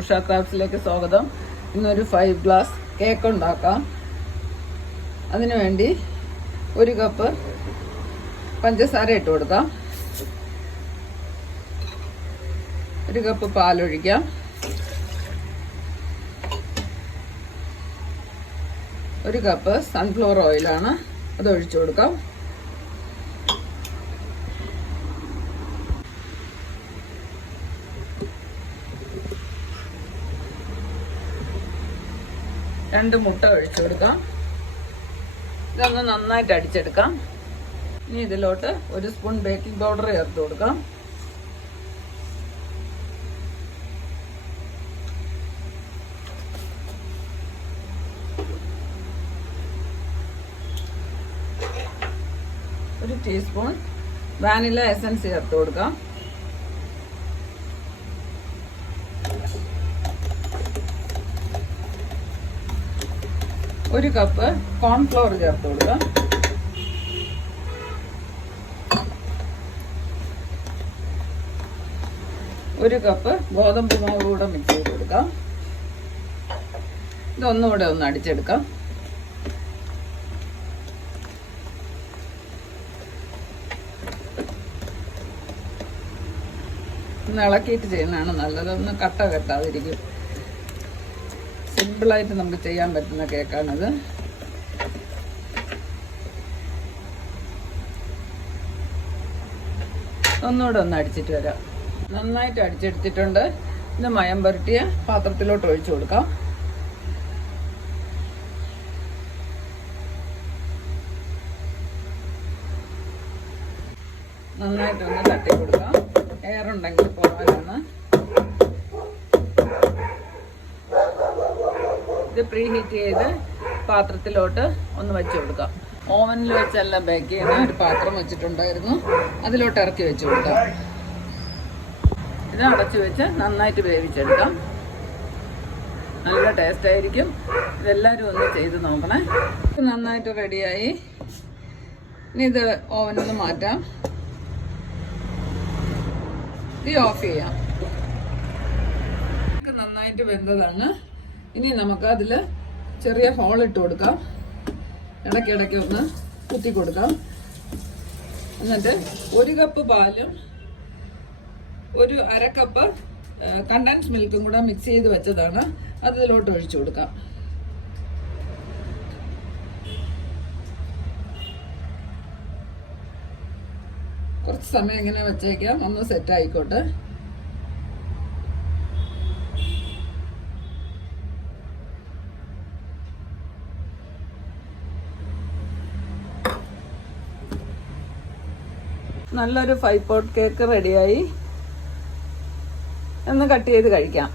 ഉഷ ക്രാഫ്റ്റ്സിലേക്ക് സ്വാഗതം. ഇന്നൊരു 5 glass cake ഉണ്ടാക്കാം. അതിനുവേണ്ടി 1 കപ്പ് പഞ്ചസാര ഇട്ട് കൊടുക്കാം. 1 കപ്പ് പാലൊഴിക്കാം. 1 കപ്പ് സൺഫ്ലവർ ഓയിലാണ്, അത് ഒഴിച്ചു കൊടുക്കാം. രണ്ട് മുട്ട ഒഴിച്ചു കൊടുക്കാം. ഇതൊന്ന് നന്നായിട്ട് അടിച്ചെടുക്കാം. ഇനി ഇതിലോട്ട് 1 സ്പൂൺ ബേക്കിംഗ് പൗഡർ ചേർത്ത് കൊടുക്കാം. ഒരു ടീസ്പൂൺ വാനില എസൻസ് ചേർത്ത് കൊടുക്കാം. ഒരു കപ്പ് കോൺഫ്ലവർ ചേർത്ത് കൊടുക്കാം. ഒരു കപ്പ് ഗോതമ്പ് മാവ് കൂടെ മിക്സ് ചെയ്ത് കൊടുക്കാം. ഇതൊന്നുകൂടെ ഒന്ന് അടിച്ചെടുക്കാം. ഒന്ന് ഇളക്കിയിട്ട് ചെയ്യുന്നതാണ് നല്ലത്. ഒന്ന് കട്ട കെട്ടാതിരിക്കും. സിമ്പിളായിട്ട് നമുക്ക് ചെയ്യാൻ പറ്റുന്ന കേക്കാണിത്. ഒന്നുകൂടെ ഒന്ന് അടിച്ചിട്ട് വരാം. നന്നായിട്ട് അടിച്ചെടുത്തിട്ടുണ്ട്. ഇത് മയം പുരട്ടിയ പാത്രത്തിലോട്ട് ഒഴിച്ചു കൊടുക്കാം. നന്നായിട്ടൊന്ന് തട്ടി കൊടുക്കാം. എയർ ഉണ്ടെങ്കിൽ പോകാനാണ്. ഇത് പ്രീ ഹീറ്റ് ചെയ്ത് പാത്രത്തിലോട്ട് ഒന്ന് വെച്ച് കൊടുക്കാം. ഓവനിൽ വെച്ചല്ല ബേക്ക് ചെയ്യുന്ന ഒരു പാത്രം വെച്ചിട്ടുണ്ടായിരുന്നു, അതിലോട്ട് ഇറക്കി വെച്ച് കൊടുക്കാം. ഇത് അടച്ചു വെച്ച് നന്നായിട്ട് വേവിച്ചെടുക്കാം. നല്ല ടേസ്റ്റ് ആയിരിക്കും. ഇതെല്ലാവരും ഒന്ന് ചെയ്ത് നോക്കണേ. നന്നായിട്ട് റെഡിയായി. ഇനി ഇത് ഓവനിൽ നിന്ന് മാറ്റാം. ഇത് ഓഫ് ചെയ്യാം. നന്നായിട്ട് വെന്തതാണ്. ഇനി നമുക്ക് അതിൽ ചെറിയ ഹോൾ ഇട്ട് കൊടുക്കാം. ഇടയ്ക്കിടയ്ക്ക് ഒന്ന് കുത്തി കൊടുക്കാം. എന്നിട്ട് 1 കപ്പ് പാലും 1 അര കപ്പ് കണ്ടൻസ് മിൽക്കും കൂടെ മിക്സ് ചെയ്ത് വെച്ചതാണ്, അതിലോട്ട് ഒഴിച്ചു കൊടുക്കാം. കുറച്ച് സമയം ഇങ്ങനെ വെച്ചേക്കാം, ഒന്ന് സെറ്റ് ആയിക്കോട്ടെ. നല്ലൊരു 5 പോട്ട് കേക്ക് റെഡിയായി. ഒന്ന് കട്ട് ചെയ്ത് കഴിക്കാം.